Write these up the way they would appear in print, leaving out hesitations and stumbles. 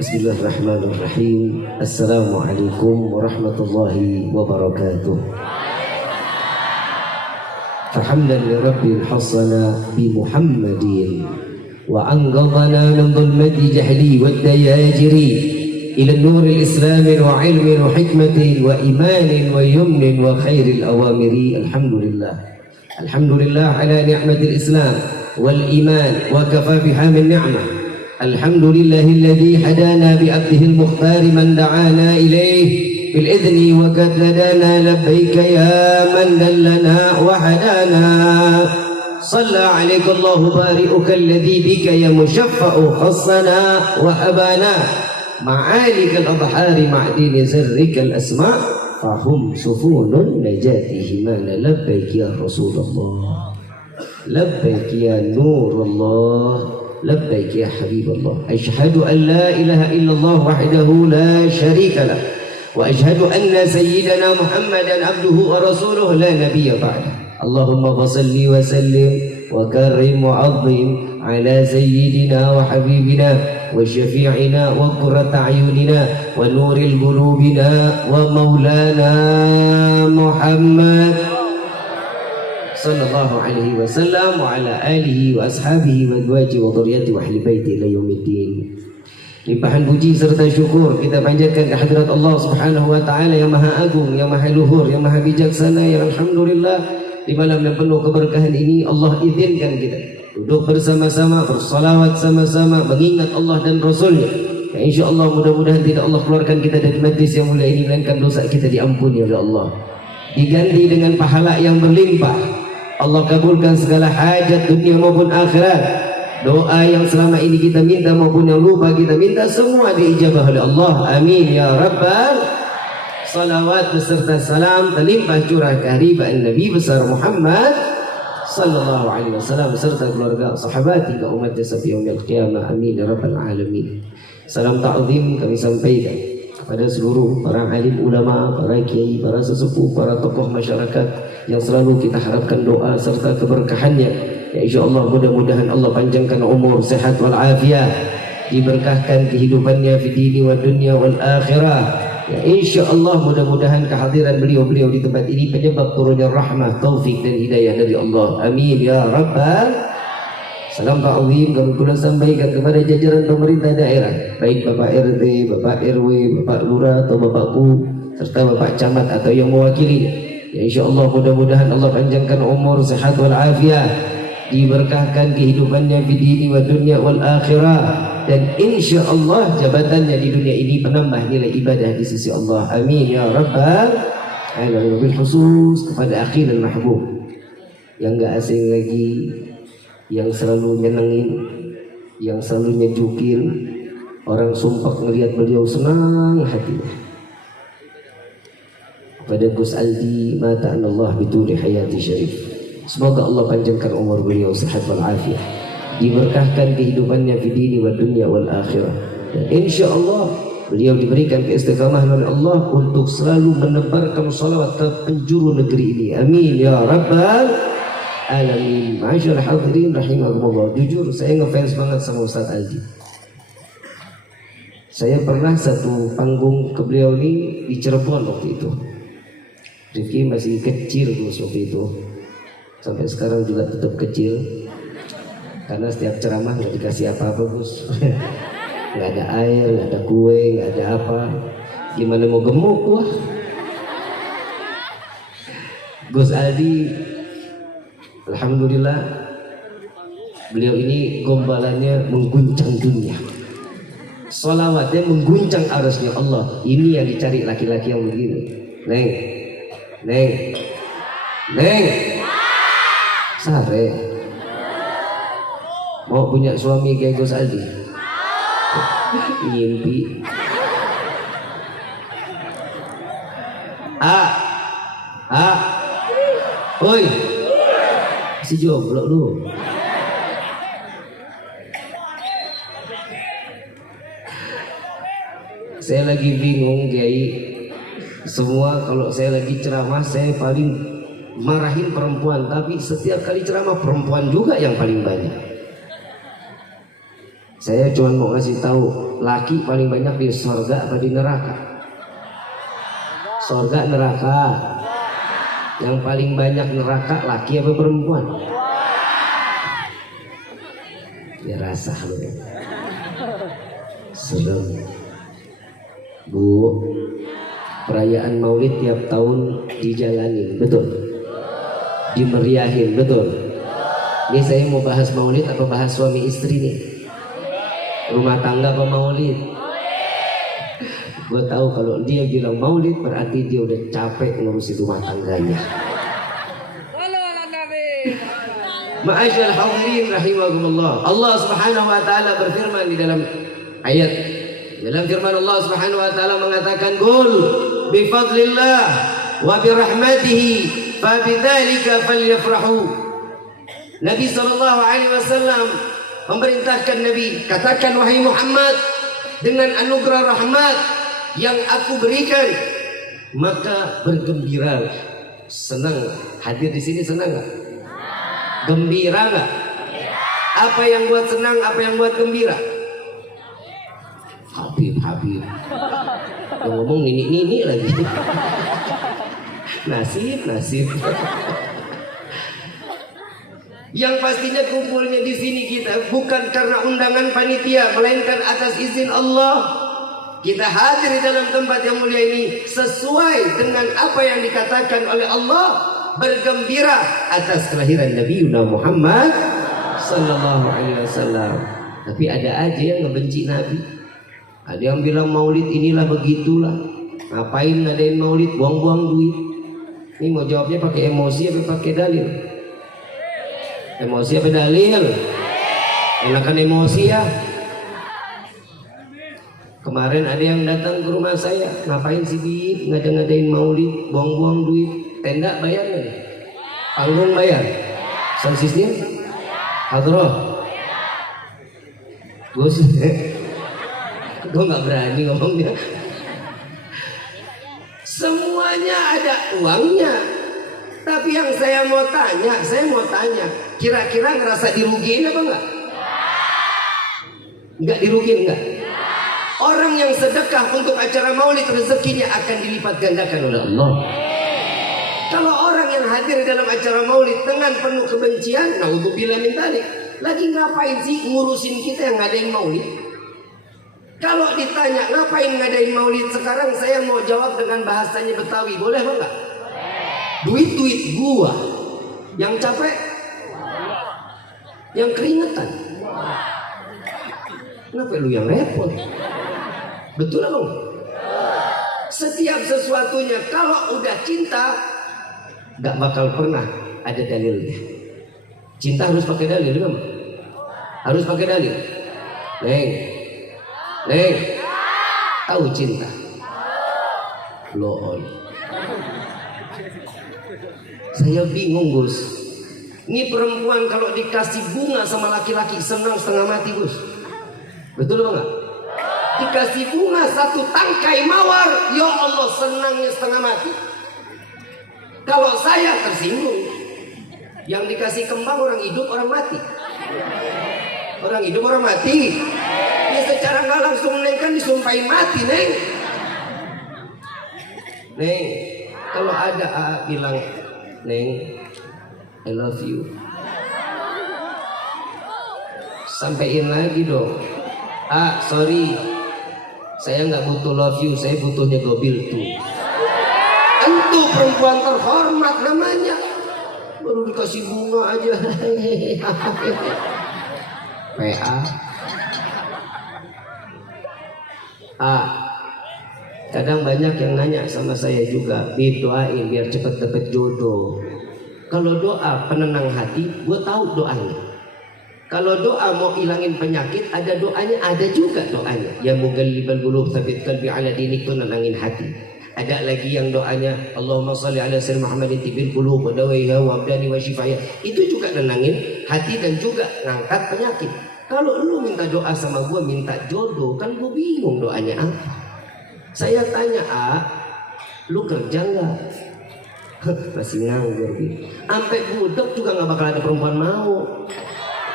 Bismillahirrahmanirrahim. Assalamualaikum warahmatullahi wabarakatuh. Fahamdan li rabbil hasana bi Muhammadin wa anqadhana min dhulmati jahli wad dayajiri ila nuril islami wa ilmi wa hikmati wa imanin wa yumnin wa khairil awamiri. Alhamdulillah ala ni'matil islam wal iman wa kafa biha min ni'mah. الحمد لله الذي هدانا بعبده المختار من دعانا إليه بالإذن وقد لدانا لبيك يا من دلنا وهدانا صلى عليك الله بارئك الذي بك يا مشفع خصنا وحبانا معالك الأبحار معدن سرك الأسماء فهم سفون النجاة همانا لبيك يا رسول الله لبيك يا نور الله لبيك يا حبيب الله أشهد أن لا إله إلا الله وحده لا شريك له وأشهد أن سيدنا محمدا عبده ورسوله لا نبي بعده اللهم صل وسلم وكرم وعظم على سيدنا وحبيبنا وشفيعنا وقرة أعيننا ونور قلوبنا ومولانا محمد sallallahu alaihi wasallam wa ala alihi wa ashabihi wa azwaji wa dhurriyyati wa ahli baiti ila yaumiddin. Limpahan puji serta syukur kita panjatkan ke hadirat Allah Subhanahu wa taala yang maha agung, yang maha luhur, yang maha bijaksana, yang alhamdulillah di malam yang penuh keberkahan ini Allah izinkan kita duduk bersama-sama, bersalawat sama-sama, mengingat Allah dan Rasulnya. Ya, insyaallah mudah-mudahan tidak Allah keluarkan kita dari majlis yang mulia ini, melainkan dosa kita diampuni oleh Allah, diganti dengan pahala yang berlimpah. Allah kabulkan segala hajat dunia maupun akhirat. Doa yang selama ini kita minta maupun yang lupa kita minta semua diijabah oleh Allah. Amin ya rabbal. Salawat beserta salam terlimpah curah kehadiran Nabi besar Muhammad sallallahu alaihi wasallam beserta keluarga sahabat hingga umat sampai yaumil qiyamah. Amin ya rabbal alamin. Salam ta'zim kami sampaikan kepada seluruh para alim ulama, para kiai, para sesepuh, para tokoh masyarakat yang selalu kita harapkan doa serta keberkahannya. Ya insyaallah mudah-mudahan Allah panjangkan umur, sehat wal afiat, diberkahkan kehidupannya fi dini wa dunya wal akhirah. Ya insyaallah mudah-mudahan kehadiran beliau-beliau di tempat ini penyebab turunnya rahmah, taufik dan hidayah dari Allah. Amin ya rabbal. Salam ta'zim kami pula sampaikan kepada jajaran pemerintah daerah, baik Bapak RT, Bapak RW, Bapak Lurah atau Bapakku, serta Bapak Camat atau yang mewakilinya. Ya insyaallah mudah-mudahan Allah panjangkan umur, sehat wal afiat, diberkahkan kehidupannya di dini wa dunya wal akhirah, dan insyaallah jabatannya di dunia ini penambah nilai ibadah di sisi Allah. Amin ya rabbal alamin. Wabil khusus kepada akhi dan mahbub yang enggak asing lagi, yang selalu nyenengin, yang selalu nyejukin, orang sumpah ngelihat beliau senang hatinya. Pada Gus Aldi mata'anallah bituli hayati syarif, semoga Allah panjangkan umur beliau, sehat wal afiat, diberkahkan kehidupannya fi dini wa dunya wal akhirah, dan insyaallah beliau diberikan keistiqamahan oleh Allah untuk selalu menebarkan salawat ke penjuru negeri ini. Amin ya rabbal alamin. Ma'asyiral hadirin rahimakumullah, jujur saya ngefans banget sama Ustaz Aldi. Saya pernah satu panggung ke beliau ini di Cirebon waktu itu. Rifki masih kecil Gus waktu itu, sampai sekarang juga tetap kecil karena setiap ceramah nggak dikasih apa-apa Gus. Nggak ada air, nggak ada kue, nggak ada apa, gimana mau gemuk wah. Gus Aldi alhamdulillah beliau ini gombalannya mengguncang dunia, sholawatnya mengguncang arusnya Allah. Ini yang dicari laki-laki yang begini. Neng Sare mau punya suami kayak Gus Aldi? Ngimpi. Oi, si jomblo lu. Saya lagi bingung Kiai. Semua kalau saya lagi ceramah saya paling marahin perempuan, tapi setiap kali ceramah perempuan juga yang paling banyak. Saya cuma mau ngasih tahu, laki paling banyak di surga apa di neraka? Surga, neraka. Yang paling banyak neraka laki apa perempuan? Ya rasa lu. Serem. Bu, perayaan Maulid tiap tahun dijalanin, betul? Dimeriahin, betul? Ini saya mau bahas Maulid apa bahas suami istri nih? Rumah tangga apa Maulid? Gue tahu kalau dia bilang Maulid berarti dia udah capek ngurusin rumah tangganya. Ma'asyal hadirin rahimakumullah. Allah Subhanahu wa taala berfirman di dalam ayat, dalam firman Allah Subhanahu wa taala mengatakan, "Qul bi fadlillah wa bi rahmatihi fa bidzalika falyafrahu." Nabi sallallahu alaihi wasallam memerintahkan Nabi, katakan wahai Muhammad, dengan anugerah rahmat yang aku berikan maka bergembira. Senang hadir di sini, senang nggak? Gembira nggak? Apa yang buat senang, apa yang buat gembira? Habib yang ngomong nini lagi. Nasib yang pastinya kumpulnya di sini kita bukan karena undangan panitia, melainkan atas izin Allah. Kita hadir di dalam tempat yang mulia ini sesuai dengan apa yang dikatakan oleh Allah, bergembira atas kelahiran Nabi Muhammad sallallahu alaihi wasallam. Tapi ada aja yang ngebenci Nabi. Ada yang bilang Maulid inilah begitulah. Ngapain ngadain Maulid, buang-buang duit. Ini mau jawabnya pakai emosi apa pakai dalil? Emosi apa dalil? Enakan emosi ya. Kemarin ada yang datang ke rumah saya, ngapain sih Bi ngadain Maulid, buang-buang duit. Tenda bayar nggak nih? Panggung bayar? Sound system? Hadroh? Gus, gue nggak berani ngomongnya. Semuanya ada uangnya. Tapi yang saya mau tanya, kira-kira ngerasa dirugiin apa enggak? Enggak dirugiin enggak? Orang yang sedekah untuk acara Maulid rezekinya akan dilipat gandakan oleh Allah. Kalau orang yang hadir dalam acara Maulid dengan penuh kebencian, naudzubillah min dzalik, lagi ngapain sih ngurusin kita yang ngadain Maulid? Kalau ditanya ngapain ngadain Maulid sekarang, saya mau jawab dengan bahasanya Betawi, boleh apa enggak? Duit gua yang capek, yang keringetan. Kenapa lu yang repot? Betul apa enggak? Setiap sesuatunya kalau udah cinta gak bakal pernah ada dalilnya. Cinta harus pakai dalil, kan? Harus pakai dalil. Neng, tahu cinta? Blow on. Saya bingung Gus. Ini perempuan kalau dikasih bunga sama laki-laki senang setengah mati Gus. Betul apa enggak? Dikasih bunga satu tangkai mawar, ya Allah senangnya setengah mati. Kalau saya tersinggung. Yang dikasih kembang orang hidup orang mati. Orang hidup orang mati. Ya secara nggak langsung Neng kan disumpahin mati Neng. Neng, kalau ada bilang Neng, I love you. Sampaiin lagi dong. Sorry, saya nggak butuh love you, saya butuhnya gobil tuh. Tentu perempuan terhormat namanya. Baru dikasih bunga aja. PA. Kadang banyak yang nanya sama saya juga, doain biar cepet dapet jodoh. Kalau doa penenang hati, gue tahu doanya. Kalau doa mau hilangin penyakit, ada doanya, ada juga doanya. Ya mughallibal qulub tsabit qalbi ala dinik, itu nenangin hati. Ada lagi yang doanya Allahumma shalli ala sayyidina Muhammadin tibil qulub wa dawaiha wa abdani wa shifaya. Itu juga nenangin hati dan juga ngangkat penyakit. Kalau lu minta doa sama gue, minta jodoh, kan gue bingung doanya apa. Saya tanya, lu kerja nggak? Masih nganggur gitu. Sampai budek juga nggak bakal ada perempuan mau.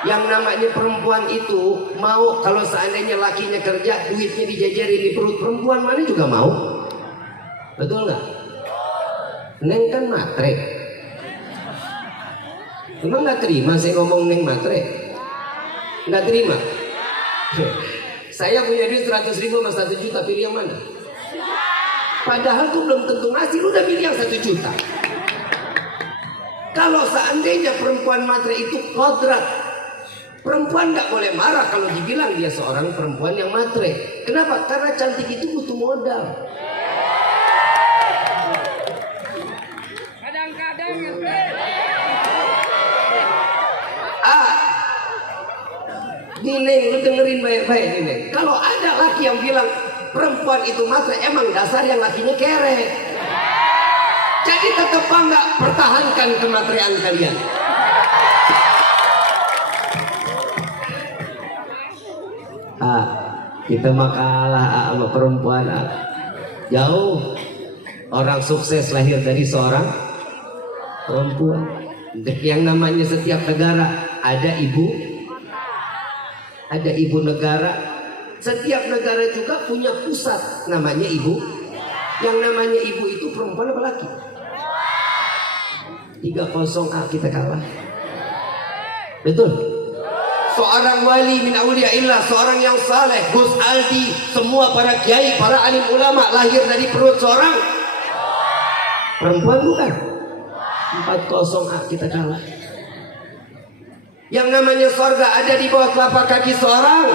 Yang namanya perempuan itu mau kalau seandainya lakinya kerja, duitnya dijajarin di perut perempuan, mana juga mau. Betul nggak? Neng kan matre. Emang nggak terima saya ngomong neng matre? Nggak terima? Saya punya duit 100.000 sama 1 juta, pilih yang mana? Padahal tuh belum tentu ngasih, lu udah pilih yang 1 juta. Kalau seandainya perempuan matre itu kodrat, perempuan nggak boleh marah kalau dibilang dia seorang perempuan yang matre. Kenapa? Karena cantik itu butuh modal. Kadang-kadang Neng, lu dengerin baik-baik nih, Neng. Kalau ada laki yang bilang perempuan itu matre, emang dasar yang lakinya kere. Jadi tetap bangga, pertahankan kematrian kalian. Kita makalah sama perempuan. Jauh. Orang sukses lahir dari seorang perempuan. Yang namanya setiap negara ada ibu negara. Setiap negara juga punya pusat namanya ibu. Yang namanya ibu itu perempuan apa laki? 3-0 kita kalah. Betul? Seorang wali min auliyaillah, seorang yang saleh, Gus Aldi, semua para kiai, para alim ulama lahir dari perut seorang perempuan, bukan? 4-0 kita kalah. Yang namanya surga ada di bawah telapak kaki seorang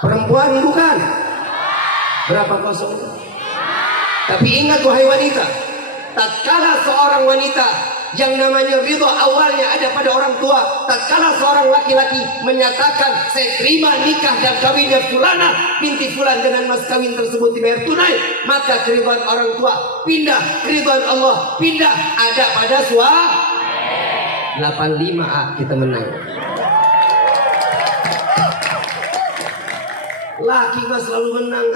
perempuan, bukan? Berapa 0? Tapi ingat wahai wanita, tatkala seorang wanita yang namanya ridho awalnya ada pada orang tua, tatkala seorang laki-laki menyatakan saya terima nikah dan kawinnya fulana binti fulan dengan mas kawin tersebut dibayar tunai, maka keridhaan orang tua pindah, keridhaan Allah pindah ada pada suami. 85 kita menang. Laki mah selalu menang.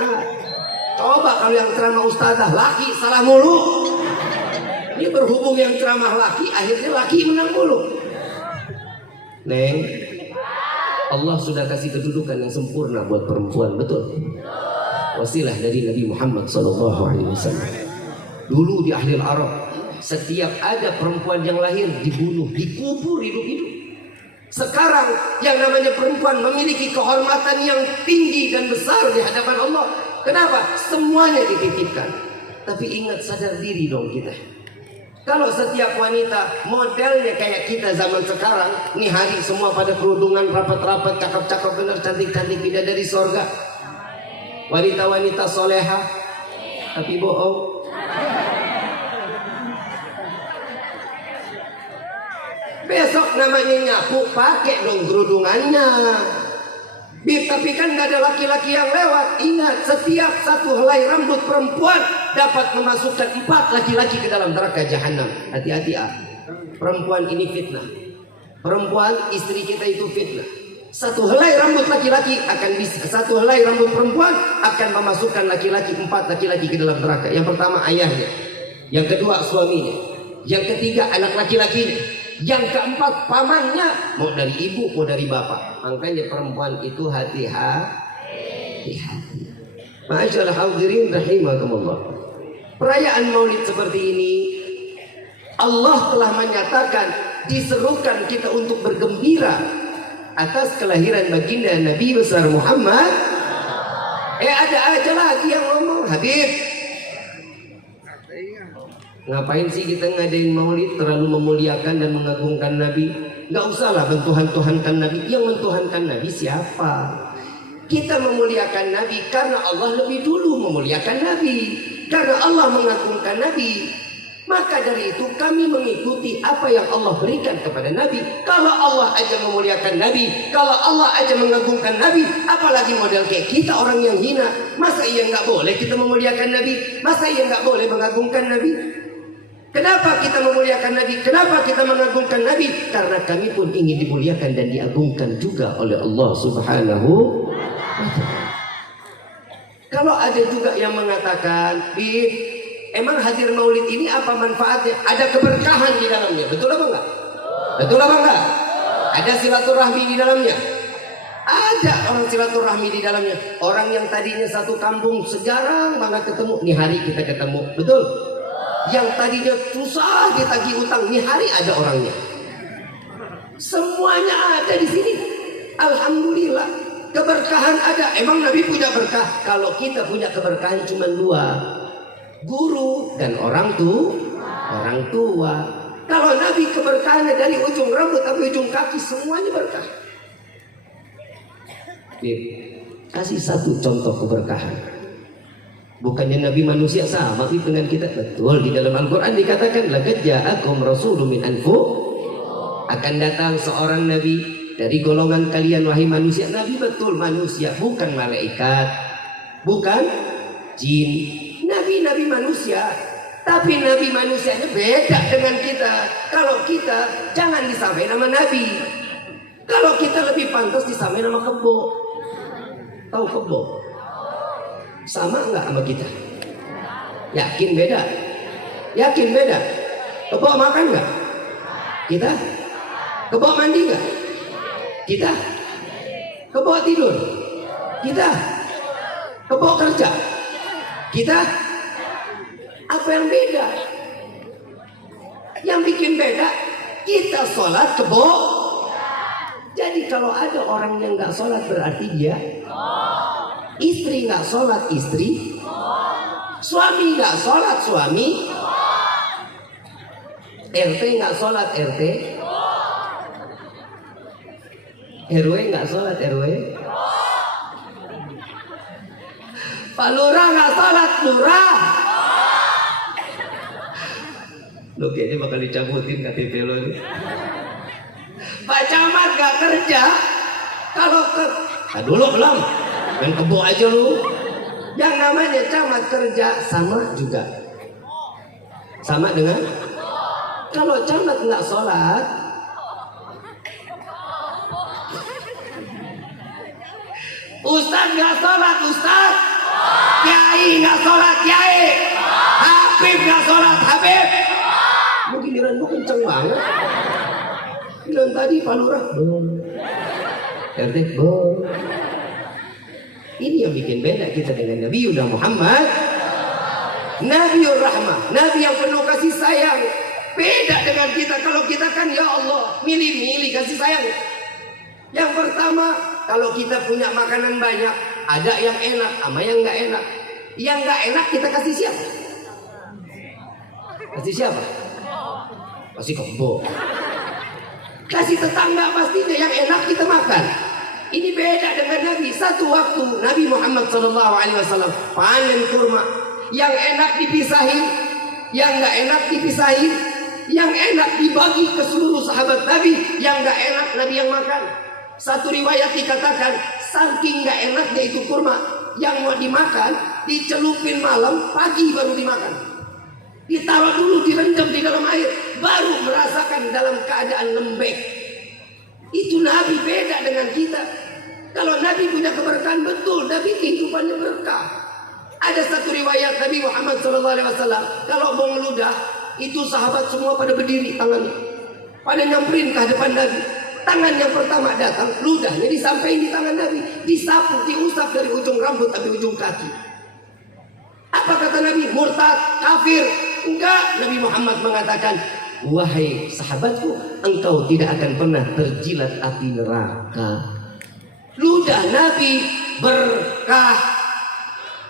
Coba kalau yang ceramah ustazah laki salah mulu. Ini berhubung yang ceramah laki, akhirnya laki menang mulu. Neng, Allah sudah kasih kedudukan yang sempurna buat perempuan, betul? Wasilah dari Nabi Muhammad SAW. Dulu di ahli Arab, setiap ada perempuan yang lahir dibunuh, dikubur hidup-hidup. Sekarang yang namanya perempuan memiliki kehormatan yang tinggi dan besar di hadapan Allah. Kenapa? Semuanya dititipkan. Tapi ingat, sadar diri dong kita. Kalau setiap wanita modelnya kayak kita zaman sekarang, nih hari semua pada kerudungan rapat-rapat, cakep-cakep bener, cantik-cantik, bidadari sorga. Wanita-wanita soleha, tapi bohong. Besok namanya nyapu, pakai dong kerudungannya. Tapi kan nggak ada laki-laki yang lewat. Ingat, setiap satu helai rambut perempuan dapat memasukkan 4 laki-laki ke dalam neraka jahanam. Hati-hati perempuan ini fitnah. Perempuan istri kita itu fitnah. Satu helai rambut laki-laki akan bisa, satu helai rambut perempuan akan memasukkan laki-laki 4 laki-laki ke dalam neraka. Yang pertama ayahnya, yang kedua suaminya, yang ketiga anak laki-lakinya, yang keempat pamannya, mau dari ibu mau dari bapak. Makanya perempuan itu hati-hati. Ma'asyiral hadirin rahimakumullah. Perayaan Maulid seperti ini Allah telah menyatakan diserukan kita untuk bergembira atas kelahiran baginda Nabi besar Muhammad. Ada aja lagi yang ngomong, Habib, ngapain sih kita ngadain maulid, terlalu memuliakan dan mengagungkan Nabi? Nggak usahlah mentuhan-tuhankan Nabi. Yang mentuhankan Nabi siapa? Kita memuliakan Nabi karena Allah lebih dulu memuliakan Nabi, karena Allah mengagungkan Nabi. Maka dari itu kami mengikuti apa yang Allah berikan kepada Nabi. Kalau Allah aja memuliakan Nabi, kalau Allah aja mengagungkan Nabi, apalagi model kayak kita orang yang hina. Masa iya nggak boleh kita memuliakan Nabi? Masa iya nggak boleh mengagungkan Nabi? Kenapa kita memuliakan Nabi? Kenapa kita mengagungkan Nabi? Karena kami pun ingin dimuliakan dan diagungkan juga oleh Allah Subhanahu wa ta'ala. Kalau ada juga yang mengatakan, emang hadir maulid ini apa manfaatnya? Ada keberkahan di dalamnya. Betul apa enggak? Betul apa enggak? Ada silaturahmi di dalamnya. Ada orang silaturahmi di dalamnya. Orang yang tadinya satu kampung sejarang banget ketemu, nih hari kita ketemu, betul? Yang tadinya susah ditagih utang, nih hari ada orangnya. Semuanya ada di sini. Alhamdulillah, keberkahan ada. Emang Nabi punya berkah? Kalau kita punya keberkahan cuma dua, guru dan orang tua. Kalau Nabi keberkahannya dari ujung rambut sampai ujung kaki semuanya berkah. Kasih satu contoh keberkahan. Bukannya Nabi manusia sama dengan kita. Betul, di dalam Al-Quran dikatakan laqad ja'akum rasulun min anfusikum, akan datang seorang nabi dari golongan kalian wahai manusia. Nabi betul manusia, bukan malaikat, bukan jin. Nabi manusia, tapi nabi manusianya beda dengan kita. Kalau kita jangan disamain nama nabi. Kalau kita lebih pantas disamain nama kebo. Tahu kebo? Sama enggak sama kita? Yakin beda? Yakin beda? Kebo makan enggak? Kita? Kebo mandi enggak? Kita? Kebo tidur? Kita? Kebo kerja? Kita? Apa yang beda? Yang bikin beda, kita sholat kebo. Jadi kalau ada orang yang nggak sholat berarti dia, istri nggak sholat istri, suami nggak sholat suami, RT nggak sholat RT, RW nggak sholat RW, Pak Lurah nggak sholat Lurah. Lo kayaknya bakal dicabutin KTP lo ini. Pak Camat gak kerja. Kalau dulu belum, main kebo aja lu. Yang namanya camat kerja sama juga. Sama dengan kalau camat nggak sholat, ustaz nggak sholat ustaz, kiai nggak sholat kiai, habib nggak sholat habib. Mungkin giliran gue kenceng banget. Bilang tadi Pak Lurah, RT, ini yang bikin beda kita dengan Nabi Muhammad, Nabiur Rahmah, Nabi yang penuh kasih sayang. Beda dengan kita. Kalau kita kan ya Allah, milih-milih kasih sayang. Yang pertama, kalau kita punya makanan banyak, ada yang enak sama yang nggak enak. Yang nggak enak kita kasih siapa? Kasih siapa? Kasih kebo. Kasih tetangga pastinya, yang enak kita makan. Ini beda dengan Nabi. Satu waktu Nabi Muhammad SAW panen kurma. Yang enak dipisahin, yang nggak enak dipisahin. Yang enak dibagi ke seluruh sahabat Nabi, yang nggak enak Nabi yang makan. Satu riwayat dikatakan saking nggak enaknya itu kurma, yang mau dimakan dicelupin malam, pagi baru dimakan. Ditaruh dulu, direndam di dalam air, baru merasakan dalam keadaan lembek. Itu Nabi, beda dengan kita. Kalau Nabi punya keberkahan, betul Nabi kehidupannya berkah. Ada satu riwayat Nabi Muhammad SAW, kalau mau ngeludah, itu sahabat semua pada berdiri tangannya, pada nyamperin ke hadapan Nabi. Tangan yang pertama datang, ludahnya disampaikan di tangan Nabi, disapu, diusap dari ujung rambut sampai ujung kaki. Apa kata Nabi? Murtad, kafir. Enggak, Nabi Muhammad mengatakan, wahai sahabatku, engkau tidak akan pernah terjilat api neraka. Ludah Nabi berkah.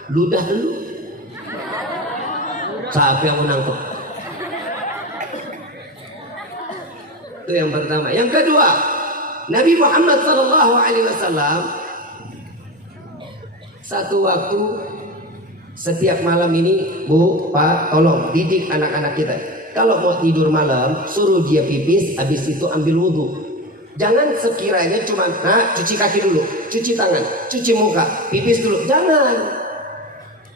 Ludah lu, siapa yang menangkap? Itu yang pertama. Yang kedua, Nabi Muhammad SAW satu waktu, setiap malam ini, Bu, Pak, tolong didik anak-anak kita. Kalau mau tidur malam, suruh dia pipis, habis itu ambil wudhu. Jangan sekiranya cuma, cuci kaki dulu, cuci tangan, cuci muka, pipis dulu.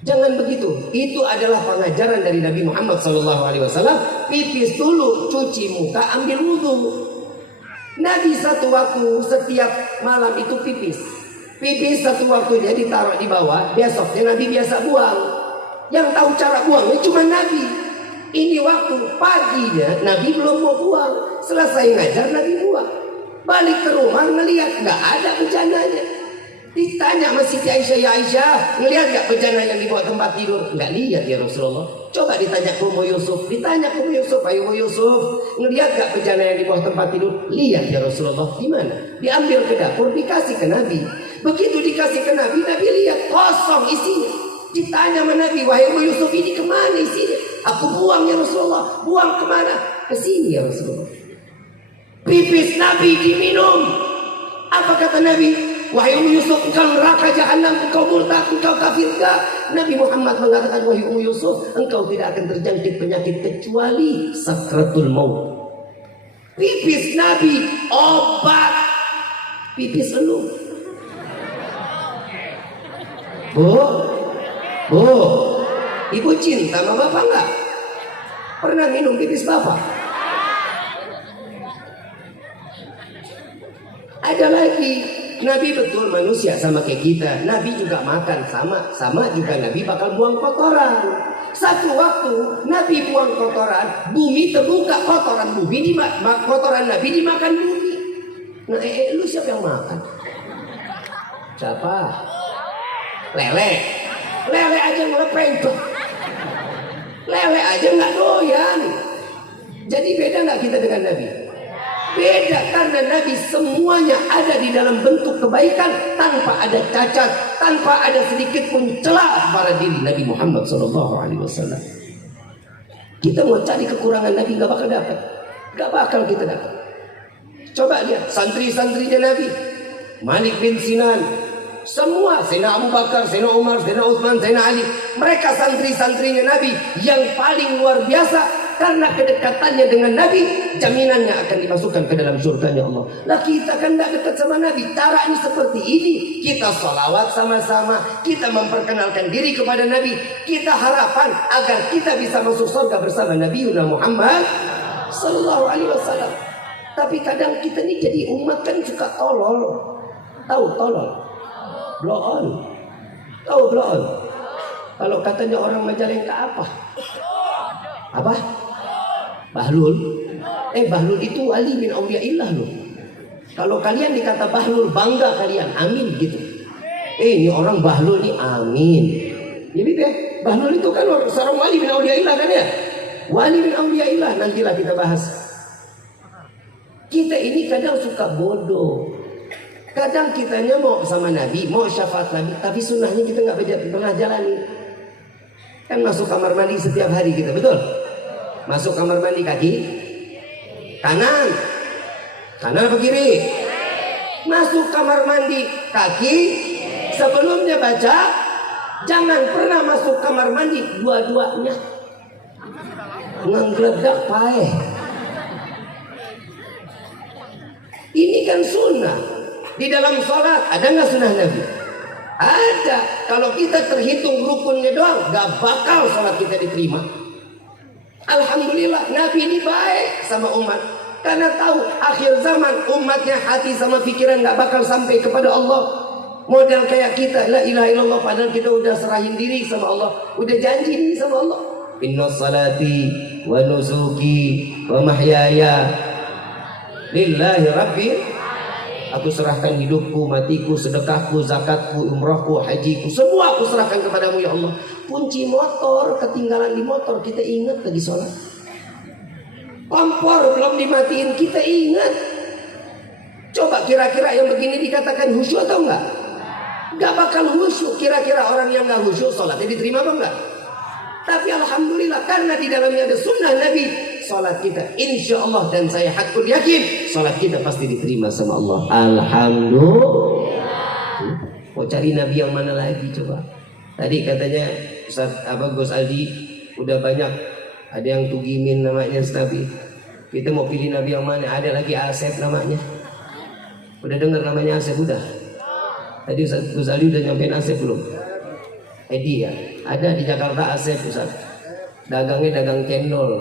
Jangan begitu. Itu adalah pengajaran dari Nabi Muhammad SAW. Pipis dulu, cuci muka, ambil wudhu. Nabi satu waktu setiap malam itu pipis. Pipis satu waktunya ditaruh di bawah, besoknya Nabi biasa buang. Yang tahu cara buangnya cuma Nabi. Ini waktu paginya Nabi belum mau buang. Selesai ngajar Nabi buang. Balik ke rumah ngelihat nggak ada bejananya. Ditanya sama Siti Aisyah, ya Aisyah, ngelihat nggak bejana yang dibawa tempat tidur? Nggak lihat ya Rasulullah. Coba ditanya ke Ummu Yusuf, ayo Ummu Yusuf, ngelihat nggak bejana yang dibawa tempat tidur? Lihat ya Rasulullah. Di mana? Diambil ke dapur, dikasih ke Nabi. Begitu dikasih ke Nabi, Nabi lihat kosong isinya. Ditanya sama Nabi, wahai Ummu Yusuf, ini kemana isinya? Aku buang ya Rasulullah. Buang kemana? Ke sini ya Rasulullah. Pipis Nabi diminum. Apa kata Nabi? Wahai Ummu Yusuf, engkau neraka jahanam, engkau murtad, engkau kafir enggak? Nabi Muhammad mengatakan, wahai Ummu Yusuf, engkau tidak akan terjangkit penyakit kecuali sakratul maut. Pipis Nabi obat. Pipis elu. Bu, ibu cinta sama bapak enggak? Pernah minum pipis bapak? Ada lagi, Nabi betul manusia sama kayak kita. Nabi juga makan sama juga Nabi bakal buang kotoran. Satu waktu Nabi buang kotoran, bumi terbuka, kotoran bumi kotoran Nabi dimakan bumi. Nah, lu siapa yang makan? Siapa? Lele aja ngelepeng. Lele aja nggak doyan. Jadi beda nggak kita dengan Nabi? Beda, karena Nabi semuanya ada di dalam bentuk kebaikan, tanpa ada cacat, tanpa ada sedikit pun celah pada diri Nabi Muhammad SAW. Kita mau cari kekurangan Nabi nggak bakal dapat, nggak bakal kita dapat. Coba lihat santri-santrinya Nabi, Malik bin Sinan, semua, Sayyidina Abu Bakar, Sayyidina Umar, Sayyidina Utsman, Sayyidina Ali, mereka santri-santrinya Nabi yang paling luar biasa. Karena kedekatannya dengan Nabi, jaminannya akan dimasukkan ke dalam surganya Allah. Lah kita kan tidak dekat sama Nabi. Caranya seperti ini. Kita sholawat sama-sama, kita memperkenalkan diri kepada Nabi. Kita harapan agar kita bisa masuk surga bersama Nabi Muhammad Sallallahu Alaihi Wasallam. Tapi kadang kita ini jadi umat kan suka tolol. Tahu tolol? Blow on. Tahu blow on? Kalau katanya orang Majalengka apa? Apa? Bahlul. Bahlul itu wali min auliyaillah loh. Kalau kalian dikata Bahlul, bangga kalian, amin gitu. Ini orang Bahlul nih, amin. Jadi deh, Bahlul itu kan seorang wali min auliyaillah kan ya? Wali min auliyaillah, nantilah kita bahas. Kita ini kadang suka bodoh. Kadang kitanya mau sama Nabi, mau syafaat Nabi, tapi sunnahnya kita nggak pernah jalani. Kan masuk kamar mandi setiap hari kita, betul? Masuk kamar mandi kaki kanan apa kiri? Masuk kamar mandi kaki, sebelumnya baca, jangan pernah masuk kamar mandi dua-duanya nggeledak pae. Ini kan sunnah. Di dalam sholat ada nggak sunnah Nabi? Ada. Kalau kita terhitung rukunnya doang, gak bakal sholat kita diterima. Alhamdulillah Nabi ini baik sama umat, karena tahu akhir zaman umatnya hati sama pikiran gak bakal sampai kepada Allah. Model kayak kita, la ilaha illallah, padahal kita udah serahin diri sama Allah, udah janji diri sama Allah. Inna salati wa nusuki wa mahyaya lillahi rabbil. Aku serahkan hidupku, matiku, sedekahku, zakatku, umrahku, hajiku, semua aku serahkan kepadamu ya Allah. Kunci motor ketinggalan di motor, kita ingat lagi sholat. Kompor belum dimatiin, kita ingat. Coba kira-kira yang begini dikatakan khusyuk atau enggak? Enggak bakal khusyuk. Kira-kira orang yang enggak khusyuk sholatnya diterima apa enggak? Tapi alhamdulillah, karena di dalamnya ada sunnah Nabi, salat kita insya Allah, dan saya hakul yakin salat kita pasti diterima sama Allah. Alhamdulillah. Mau cari Nabi yang mana lagi coba? Tadi katanya Ustaz Gus Aldi udah banyak, ada yang Tugimin namanya Nabi. Kita mau pilih Nabi yang mana? Ada lagi Asep namanya. Udah dengar namanya Asep udah? Tadi Ustaz Gus Aldi udah nyampein Asep belum? Edi ya, ada di Jakarta Asep Ustaz. Dagangnya dagang cendol.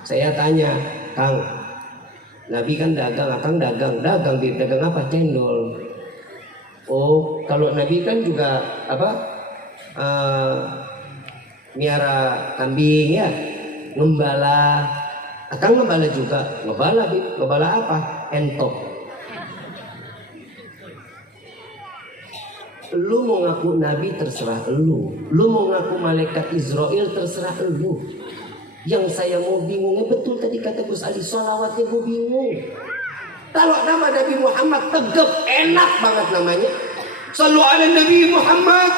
Saya tanya, Kang, Nabi kan dagang, Akang dagang apa? Cendol. Oh, kalau Nabi kan juga apa? Miara kambing ya, ngembala. Akang ngembala juga, ngembala apa? Entok. Lu mau ngaku nabi terserah lu mau ngaku malaikat Israel terserah lu. Yang saya mau bingungnya betul tadi kata Gus Ali, sholawatnya gue bingung. Kalau nama Nabi Muhammad tegap enak banget namanya. Sallu ala Nabi Muhammad.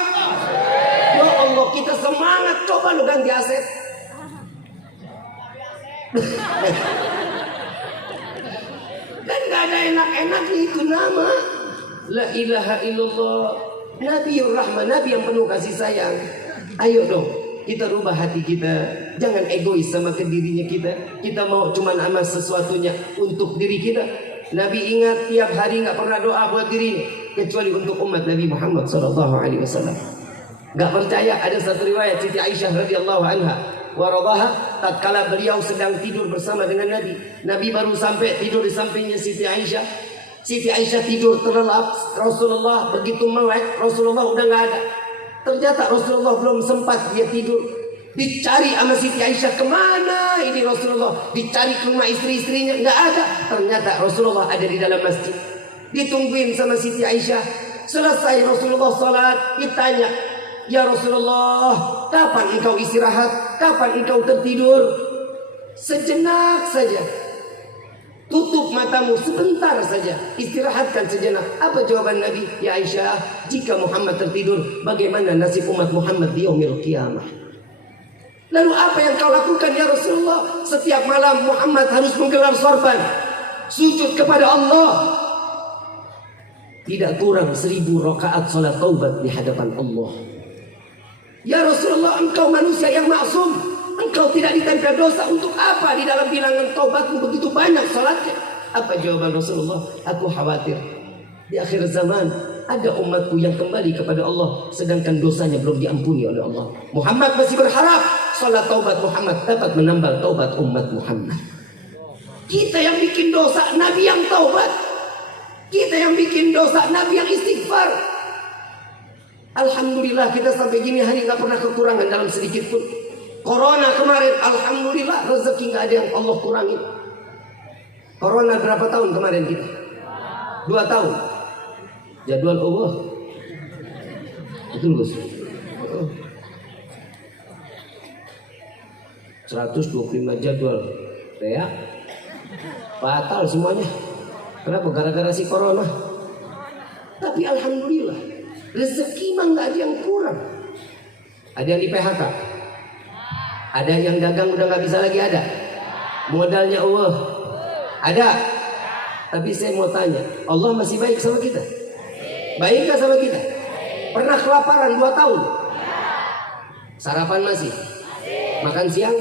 Ya Allah, kita semangat, coba lu ganti Asep. Dan gak ada enak-enaknya itu nama. La ilaha illallah. Nabiur Rahman, Nabi yang penuh kasih sayang. Ayo dong, kita rubah hati kita. Jangan egois sama ke dirinya kita. Kita mau cuman amal sesuatunya untuk diri kita. Nabi ingat tiap hari gak pernah doa buat dirinya, kecuali untuk umat Nabi Muhammad SAW. Gak percaya, ada satu riwayat Siti Aisyah radhiyallahu anha waradaha, tatkala beliau sedang tidur bersama dengan Nabi. Nabi baru sampai tidur di sampingnya Siti Aisyah. Siti Aisyah tidur terlelap. Rasulullah begitu melek, Rasulullah udah gak ada. Ternyata Rasulullah belum sempat dia tidur. Dicari sama Siti Aisyah, kemana ini Rasulullah? Dicari ke rumah istri-istrinya, nggak ada. Ternyata Rasulullah ada di dalam masjid. Ditungguin sama Siti Aisyah. Selesai Rasulullah salat, ditanya, ya Rasulullah, kapan engkau istirahat? Kapan engkau tertidur? Sejenak saja. Tutup matamu sebentar saja, istirahatkan sejenak. Apa jawaban Nabi? Ya Aisyah, jika Muhammad tertidur, bagaimana nasib umat Muhammad di yaumil qiyamah? Lalu apa yang kau lakukan ya Rasulullah? Setiap malam Muhammad harus menggelar sorban, sujud kepada Allah. Tidak kurang 1000 rakaat salat taubat di hadapan Allah. Ya Rasulullah, engkau manusia yang maksum, engkau tidak ditempel dosa. Untuk apa di dalam bilangan taubatmu begitu banyak salatnya? Apa jawaban Rasulullah? Aku khawatir di akhir zaman ada umatku yang kembali kepada Allah sedangkan dosanya belum diampuni oleh Allah. Muhammad masih berharap salat taubat Muhammad dapat menambal taubat umat Muhammad. Kita yang bikin dosa, Nabi yang taubat. Kita yang bikin dosa, Nabi yang istighfar. Alhamdulillah kita sampai gini hari gak pernah kekurangan dalam sedikit pun. Corona kemarin, alhamdulillah rezeki gak ada yang Allah kurangin. Corona berapa tahun kemarin kita? 2 tahun. Jadwal Allah. Betul Gus. 125 jadwal. Ya. Batal semuanya. Kenapa? Gara-gara si corona. Tapi alhamdulillah rezeki mah nggak ada yang kurang. Ada yang di PHK. Ada yang dagang udah nggak bisa lagi ada. Modalnya Allah. Ada. Tapi saya mau tanya, Allah masih baik sama kita? Baik gak sama kita? Pernah kelaparan 2 tahun? Sarapan masih? Makan siang?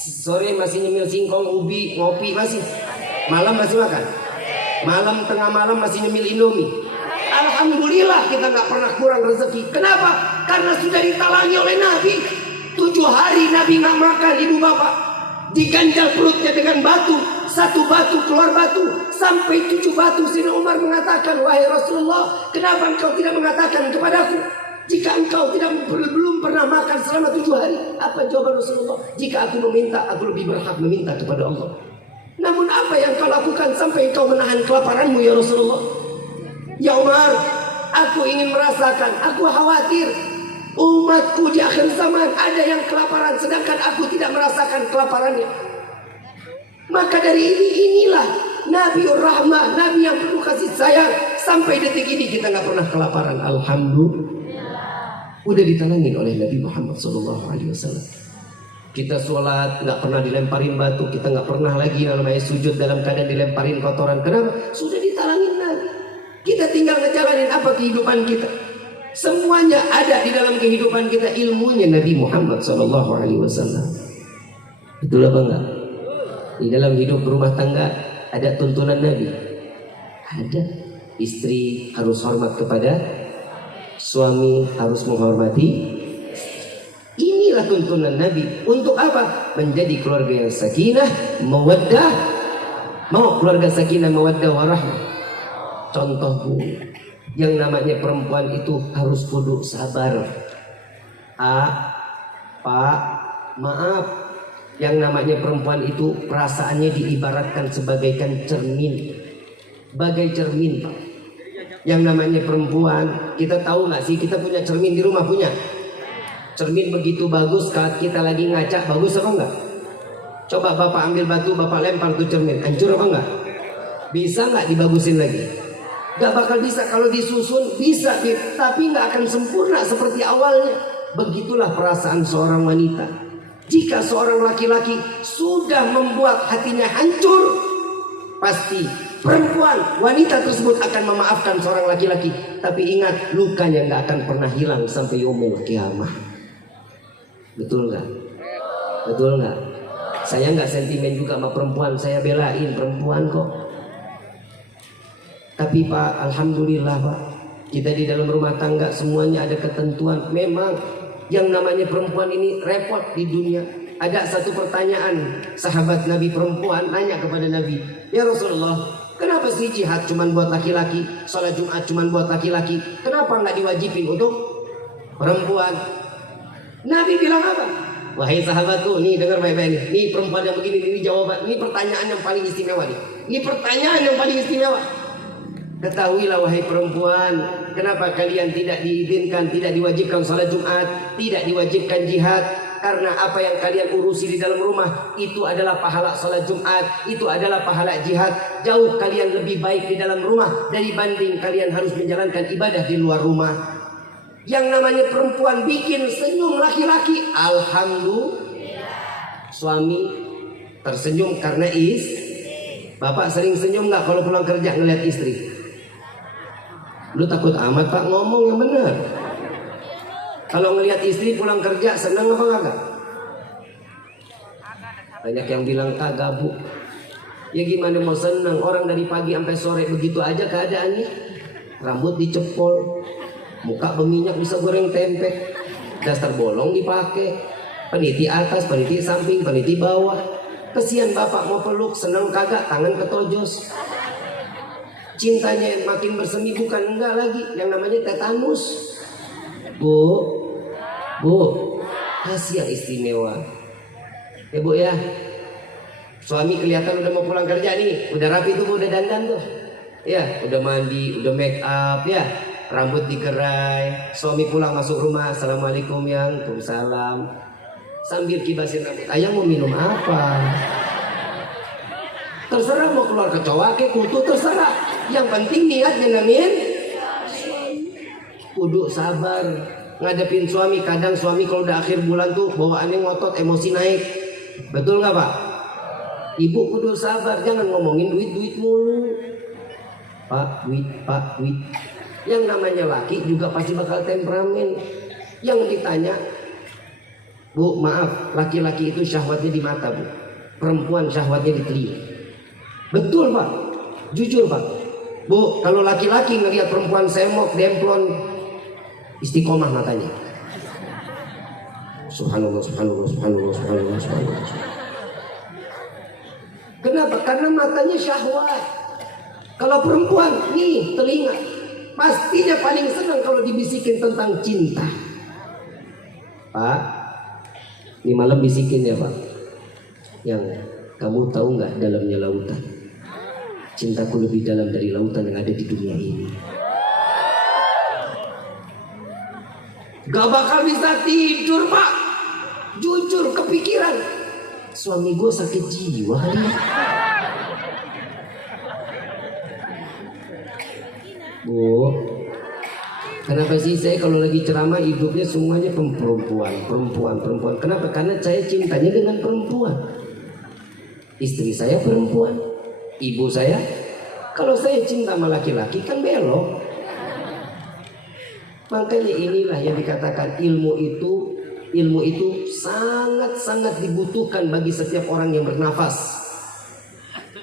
Sore masih nyemil singkong, ubi, ngopi masih? Malam masih makan? Malam tengah malam masih nyemil Indomie? Alhamdulillah kita gak pernah kurang rezeki. Kenapa? Karena sudah ditalangi oleh Nabi. 7 hari Nabi gak makan, ibu bapak. Diganjal perutnya dengan batu. 1 batu keluar batu. Sampai 7 batu. Sayyidina Umar mengatakan, wahai Rasulullah, kenapa engkau tidak mengatakan kepadaku jika engkau belum pernah makan selama 7 hari? Apa jawaban Rasulullah? Jika aku meminta, aku lebih berhak meminta kepada Allah. Namun apa yang kau lakukan sampai kau menahan kelaparanmu ya Rasulullah? Ya Umar, aku ingin merasakan, aku khawatir umatku di akhir zaman ada yang kelaparan sedangkan aku tidak merasakan kelaparannya. Maka dari inilah Nabiur Rahmah, Nabi yang penuh kasih sayang. Sampai detik ini kita gak pernah kelaparan. Alhamdulillah. Udah ditanangin oleh Nabi Muhammad SAW. Kita sholat gak pernah dilemparin batu. Kita gak pernah lagi namanya sujud dalam keadaan dilemparin kotoran. Kenapa? Sudah ditalangin Nabi. Kita tinggal ngejalanin apa kehidupan kita. Semuanya ada di dalam kehidupan kita. Ilmunya Nabi Muhammad SAW. Betul apa enggak? Di dalam hidup rumah tangga ada tuntunan Nabi. Ada. Istri harus hormat kepada suami, harus menghormati. Inilah tuntunan Nabi. Untuk apa? Menjadi keluarga yang sakinah, mawaddah. Mau keluarga sakinah, mawaddah, warahmah. Contoh bu, yang namanya perempuan itu harus kudu sabar. Pak, maaf. Yang namanya perempuan itu perasaannya diibaratkan sebagaikan cermin. Bagai cermin Pak. Yang namanya perempuan, kita tahu nggak sih, kita punya cermin di rumah, punya cermin begitu bagus, saat kita lagi ngaca bagus apa enggak? Coba bapak ambil batu, bapak lempar tuh cermin, hancur apa enggak? Bisa nggak dibagusin lagi? Gak bakal bisa. Kalau disusun bisa, tapi nggak akan sempurna seperti awalnya. Begitulah perasaan seorang wanita. Jika seorang laki-laki sudah membuat hatinya hancur, pasti perempuan, wanita tersebut akan memaafkan seorang laki-laki. Tapi ingat, lukanya nggak akan pernah hilang sampai yaumul qiyamah. Betul nggak? Betul nggak? Saya nggak sentimen juga sama perempuan, saya belain perempuan kok. Tapi Pak, alhamdulillah Pak, kita di dalam rumah tangga semuanya ada ketentuan. Memang yang namanya perempuan ini repot di dunia. Ada satu pertanyaan, sahabat Nabi perempuan nanya kepada Nabi, ya Rasulullah, kenapa sih jihad cuman buat laki-laki, sholat Jumat cuman buat laki-laki, kenapa nggak diwajibin untuk perempuan? Nabi bilang apa? Wahai sahabatku, nih dengar baik-baik nih. Nih perempuan yang begini, ini jawaban, ini pertanyaan yang paling istimewa nih. Ini pertanyaan yang paling istimewa. Ketahuilah wahai perempuan, kenapa kalian tidak diizinkan, tidak diwajibkan salat Jumat, tidak diwajibkan jihad? Karena apa yang kalian urusi di dalam rumah itu adalah pahala salat Jumat, itu adalah pahala jihad. Jauh kalian lebih baik di dalam rumah dibanding kalian harus menjalankan ibadah di luar rumah. Yang namanya perempuan bikin senyum laki-laki, alhamdulillah. Suami tersenyum karena Bapak sering senyum nggak kalau pulang kerja ngeliat istri? Lu takut amat Pak, ngomong yang benar. Kalau ngelihat istri pulang kerja senang apa enggak? Banyak yang bilang kagak Bu. Ya gimana mau senang, orang dari pagi sampai sore begitu aja keadaannya. Rambut dicepol, muka berminyak bisa goreng tempe, daster bolong dipakai, peniti atas, peniti samping, peniti bawah. Kesian bapak mau peluk, senang kagak, tangan ketojos. Cintanya makin bersemi bukan enggak lagi, yang namanya tetanus. Bu, kasih yang istimewa. Ya Bu ya, suami kelihatan udah mau pulang kerja nih, udah rapi tuh, udah dandan tuh. Ya, udah mandi, udah make up ya, rambut dikerai. Suami pulang masuk rumah, assalamualaikum yang, waalaikumsalam. Sambil kibasin rambut, ayang mau minum apa? Terserah mau keluar kecoa ke kutu, terserah. Yang penting niat nyenengin. Kudu sabar ngadepin suami. Kadang suami kalau udah akhir bulan tuh bawaannya ngotot, emosi naik. Betul nggak Pak? Ibu kudu sabar, jangan ngomongin duit mulu. Pak duit. Yang namanya laki juga pasti bakal temperamen. Yang ditanya, Bu maaf, laki-laki itu syahwatnya di mata Bu, perempuan syahwatnya di telinga. Betul Pak, jujur Pak. Bu, kalau laki-laki ngelihat perempuan semok, demplon, istiqomah matanya. Subhanallah. Kenapa? Karena matanya syahwat. Kalau perempuan, nih telinga, pastinya paling senang kalau dibisikin tentang cinta. Pak, ini malam bisikin ya Pak. Yang kamu tahu nggak dalamnya lautan? Cintaku lebih dalam dari lautan yang ada di dunia ini. Gak bakal bisa tidur Pak. Jujur kepikiran, suami gue sakit jiwa hari. Bu, kenapa sih saya kalau lagi ceramah hidupnya semuanya perempuan. Kenapa? Karena saya cintanya dengan perempuan. Istri saya perempuan, ibu saya. Kalau saya cinta sama laki-laki kan belok. Makanya inilah yang dikatakan ilmu itu sangat-sangat dibutuhkan bagi setiap orang yang bernafas.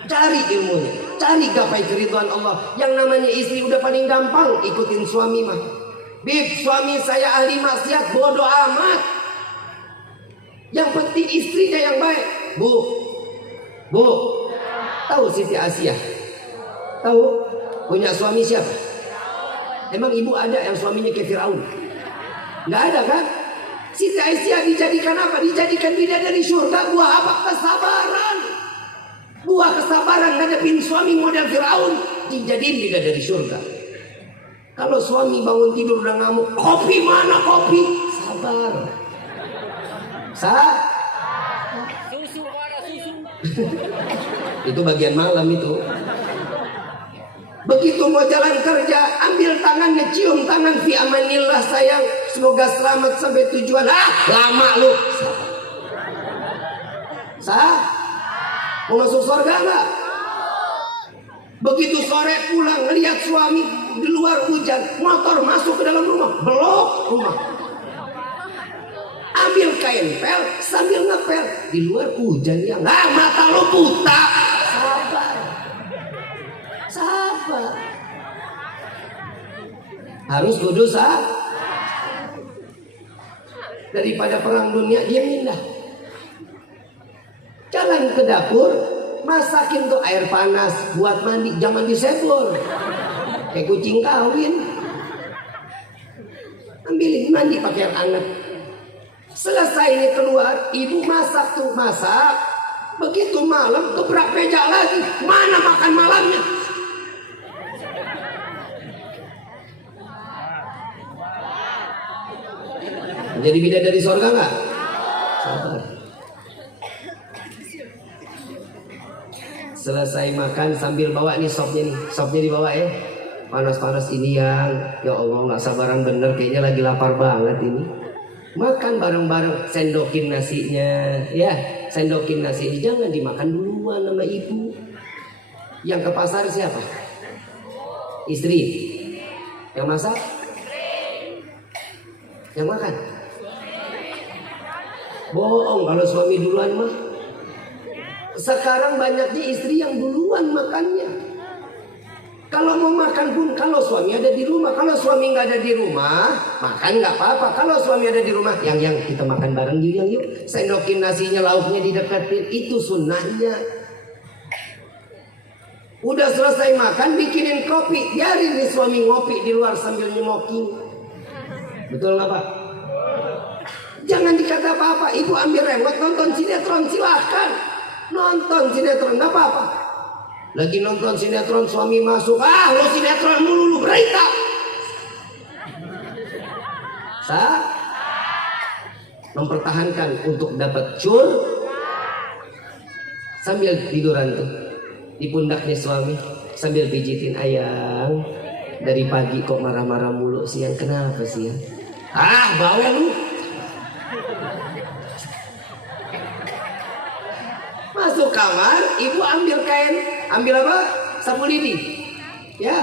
Cari ilmunya, cari gapai keridhaan Allah. Yang namanya istri udah paling gampang, ikutin suami mah. Bib, suami saya ahli maksiat, bodoh amat. Yang penting istrinya yang baik. Bu, tahu Siti Asia? Tahu? Punya suami siapa? Emang ibu ada yang suaminya kayak Firaun? Nggak ada kan? Siti Aisyah dijadikan apa? Dijadikan bidadari surga. Buah apa? Kesabaran. Buah kesabaran ngadepin suami model Firaun, dijadiin bidadari surga. Kalau suami bangun tidur udah ngamuk, kopi mana kopi? Sabar. Susu mana susu? Itu bagian malam itu. Begitu mau jalan kerja, ambil tangannya, cium tangan, fi amanillah sayang, semoga selamat sampai tujuan. Lama lu. Mau masuk surga enggak? Begitu sore pulang, ngelihat suami di luar hujan, motor masuk ke dalam rumah, blok rumah. Ambil kain pel sambil ngepel, di luar hujan ya, mata lo buta. Sabar. Harus kudus daripada perang dunia dia pindah. Jalan ke dapur, masakin tuh air panas buat mandi, jangan diseblor kayak kucing kawin. Ambilin mandi pakai air hangat. Selesai ini keluar, ibu masak. Begitu malam gebrak meja lagi, mana makan malamnya? Jadi bidadari surga nggak? Sabar. Selesai makan sambil bawa nih sopnya dibawa ya. Panas-panas ini ya Allah, nggak sabaran bener, kayaknya lagi lapar banget ini. Makan bareng-bareng, sendokin nasinya, ya sendokin nasinya, jangan dimakan duluan sama ibu. Yang ke pasar siapa? Istri. Yang masak? Yang makan? Bohong kalau suami duluan mah. Sekarang banyaknya istri yang duluan makannya. Kalau mau makan pun kalau suami ada di rumah. Kalau suami nggak ada di rumah, makan nggak apa-apa. Kalau suami ada di rumah, yang kita makan bareng yuk. Sendokin nasinya, lauknya dideketin, itu sunnahnya. Udah selesai makan, bikinin kopi, biarin nih suami ngopi di luar sambil nyemoking. Betul nggak Pak? Jangan dikata apa-apa. Ibu ambil remote nonton sinetron, silahkan nonton sinetron, nggak apa-apa. Lagi nonton sinetron suami masuk, lo sinetron mulu, lu berita. Mempertahankan untuk dapat cur sambil tiduran tuh di pundaknya suami, sambil pijitin, ayang dari pagi kok marah-marah mulu siang, kenapa sih ya? Bawel lu. Masuk kamar, ibu ambil kain, ambil apa? Sapu lidi. Ya,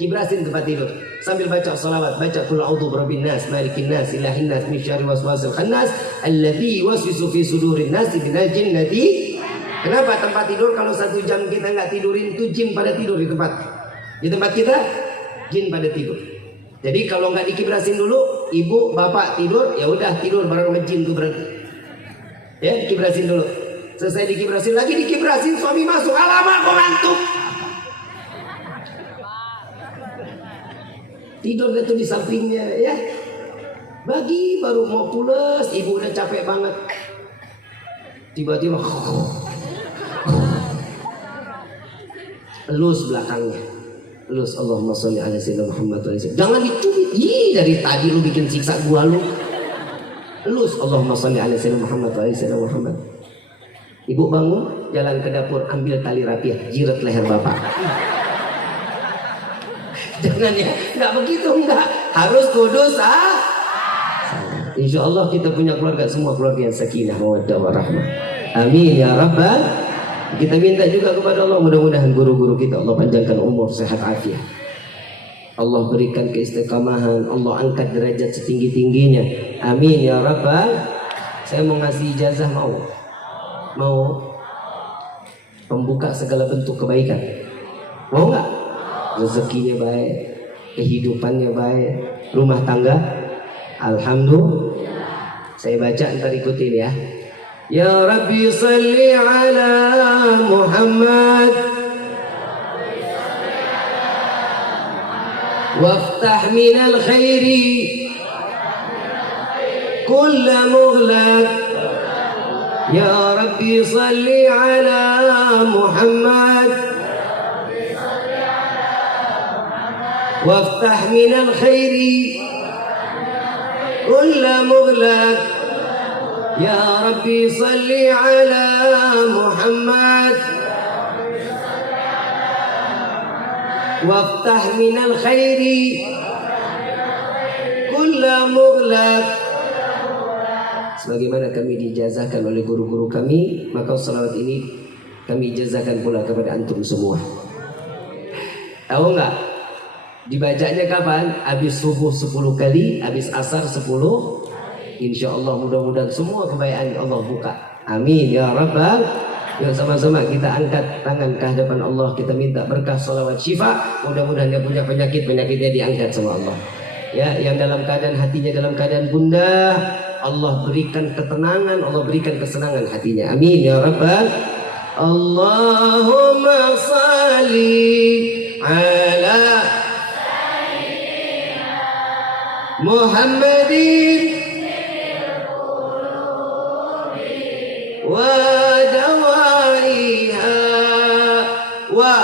kibrasin tempat tidur. Sambil baca salawat, baca qul a'udzu birabbin nas, malikin nas, ilahin nas, min syarri waswasil khannas, alladzi yuwaswisu fi sudurin nas minal jinnati. Kenapa tempat tidur kalau 1 jam kita nggak tidurin itu jin pada tidur di tempat. Di tempat kita jin pada tidur. Jadi kalau nggak dikibrasin dulu, ibu bapak tidur, ya udah tidur bareng sama jin tuh berarti. Ya, dikibrasin dulu. Selesai dikibrasin lagi, dikibrasin, suami masuk, alamak kok ngantuk. Tidur gitu di sampingnya ya. Bagi baru mau pules, ibu udah capek banget. Tiba-tiba elus belakangnya. Elus, Allahumma sholli ala sayyidina Muhammad wa sallam. Jangan dicubit. Dari tadi lu bikin siksa gua lu. Elus, Allahumma sholli ala sayyidina Muhammad wa sallam Muhammad. Ibu bangun, jalan ke dapur, ambil tali rapiah, jirat leher bapak. Jangan ya, nggak begitu, nggak. Harus kudus, Insya Allah kita punya keluarga, semua keluarga yang sakinah, mawaddah, warahmah. Amin ya rabbal. Kita minta juga kepada Allah, mudah-mudahan guru-guru kita Allah panjangkan umur, sehat afiat. Allah berikan keistiqamahan, Allah angkat derajat setinggi-tingginya. Amin ya rabbal. Saya mau ngasih ijazah, mau pembuka segala bentuk kebaikan, mau nggak? Rezekinya baik, kehidupannya baik, rumah tangga alhamdulillah. Saya baca, ntar ikutin ya. Ya Rabbi salli ala Muhammad waftah minal khairi kulla mughlaq. Ya Rabbi salli ala Muhammad وافتح من الخير كل مغلق يا ربي صل على محمد وافتح من الخير كل مغلق. Sebagaimana kami dijazahkan oleh guru-guru kami, maka salawat ini kami jazakan pula kepada antum semua. Tahu nggak? Dibacanya kapan? Habis subuh 10 kali, habis asar 10. Insya Allah mudah-mudahan semua kebaikan Allah buka. Amin ya rabbal. Yuk sama-sama kita angkat tangan ke hadapan Allah, kita minta berkah salawat syifa. Mudah-mudahan yang punya penyakitnya diangkat sama Allah. Ya, yang dalam keadaan hatinya dalam keadaan gundah, Allah berikan ketenangan, Allah berikan kesenangan hatinya. Amin ya rabbal. Allahumma salli ala Muhammadin wa dawaiha wa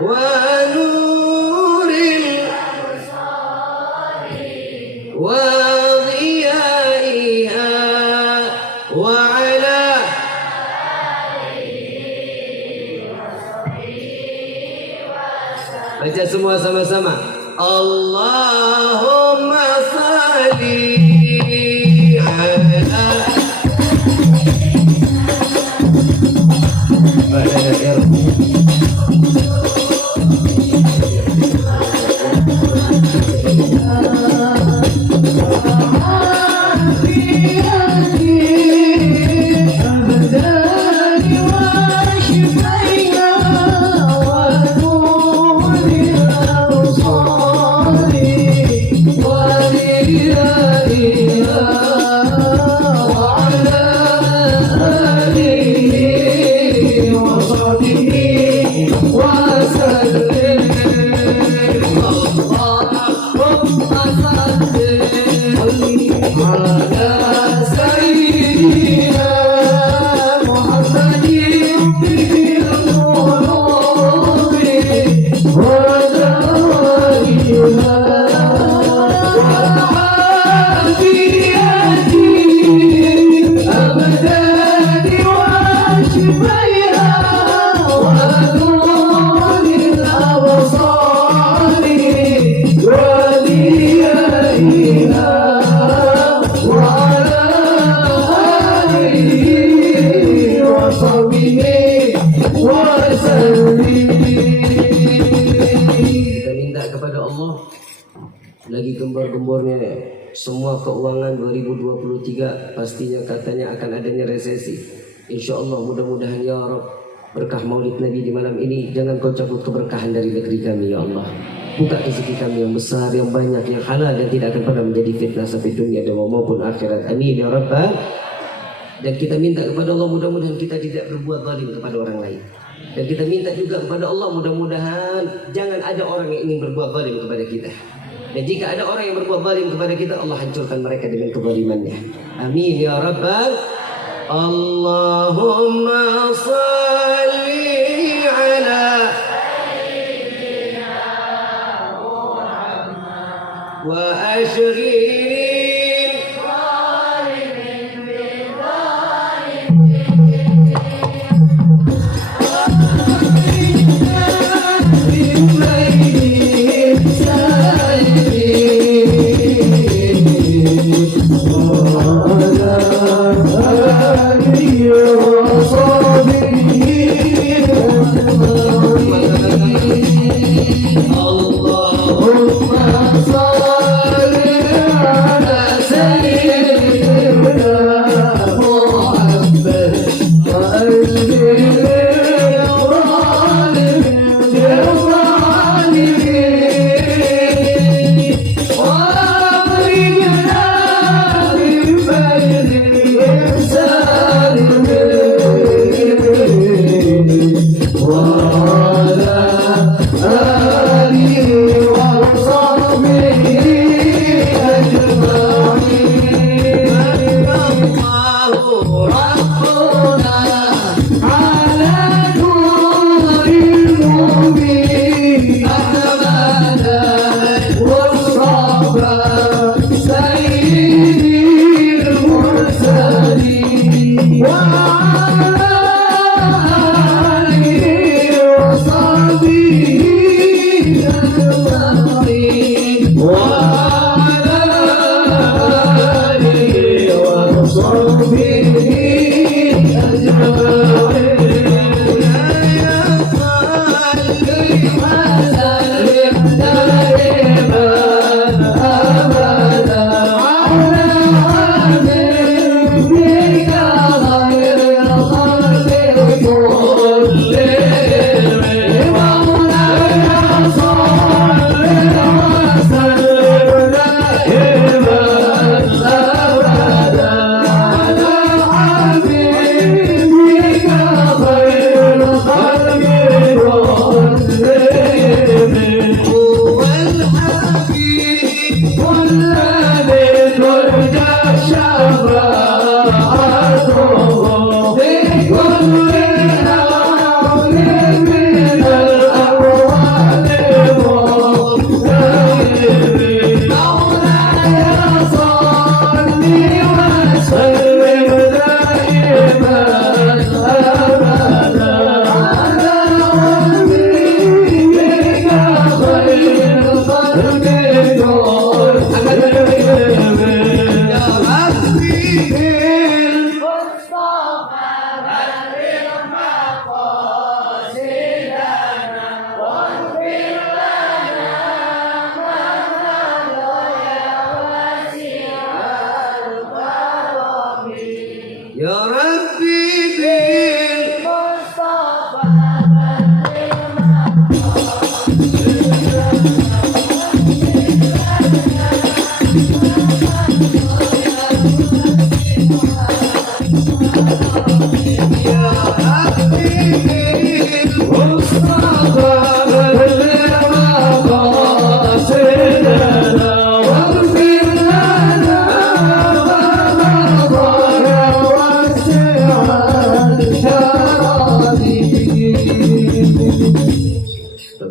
ونور وضيائها وعلى baca semua sama-sama. Allahumma salli ala lagi gembar-gembornya semua keuangan 2023 pastinya katanya akan adanya resesi. Insya Allah mudah-mudahan ya Rabb, berkah maulid Nabi di malam ini jangan kau cabut keberkahan dari negeri kami ya Allah. Buka rezeki kami yang besar, yang banyak, yang halal dan tidak akan pernah menjadi fitnah sampai dunia dan maupun akhirat. Amin ya Rabbal. Dan kita minta kepada Allah mudah-mudahan kita tidak berbuat zalim kepada orang lain. Dan kita minta juga kepada Allah mudah-mudahan jangan ada orang yang ingin berbuat zalim kepada kita. Dan jika ada orang yang berbuat zalim kepada kita, Allah hancurkan mereka dengan kezalimannya. Amin ya Rabbal. Allahumma salli ala wa ashghil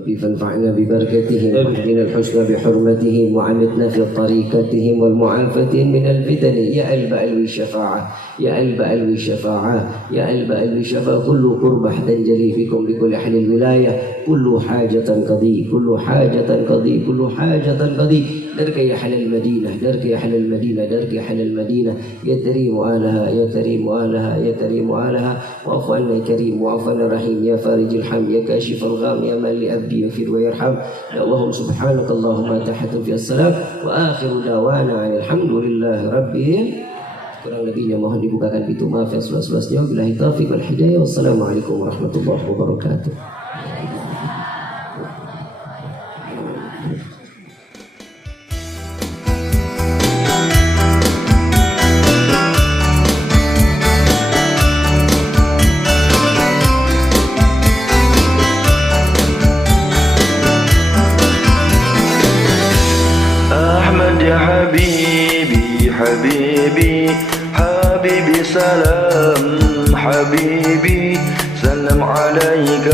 ربي فانفعنا ببركتهم واهدنا الحسنى بحرمتهم وعمتنا في طريقتهم والمعافاة من الفتن يا ألب ألوي الشفاعة يا ألب ألوي الشفاعة يا ألب ألوي الشفاعة كل قرب تنجلي بكم بكل أهل الولاية كل حاجة قضي كل حاجة قضي كل حاجة قضي درك يا أهل المدينة درك يا أهل المدينة درك يا أهل المدينة يا كريم آلها يا كريم آلها يا كريم آلها واعف عنا يا كريم واعف عنا رحيم يا فارج الحم يا كاشف الغام يا من لأبدي يغفر ويرحم يا اللهم سبحانك اللهم تحت في السلام وآخر دعوانا عن الحمد لله ربهم. Kurang lebihnya mohon dibukakan pintu maaf yang seluas-luasnya. Billahi taufiq wal hidayah. Wassalamualaikum warahmatullahi wabarakatuh. أحمد يا حبيبي حبيبي حبيبي سلام حبيبي سلم عليك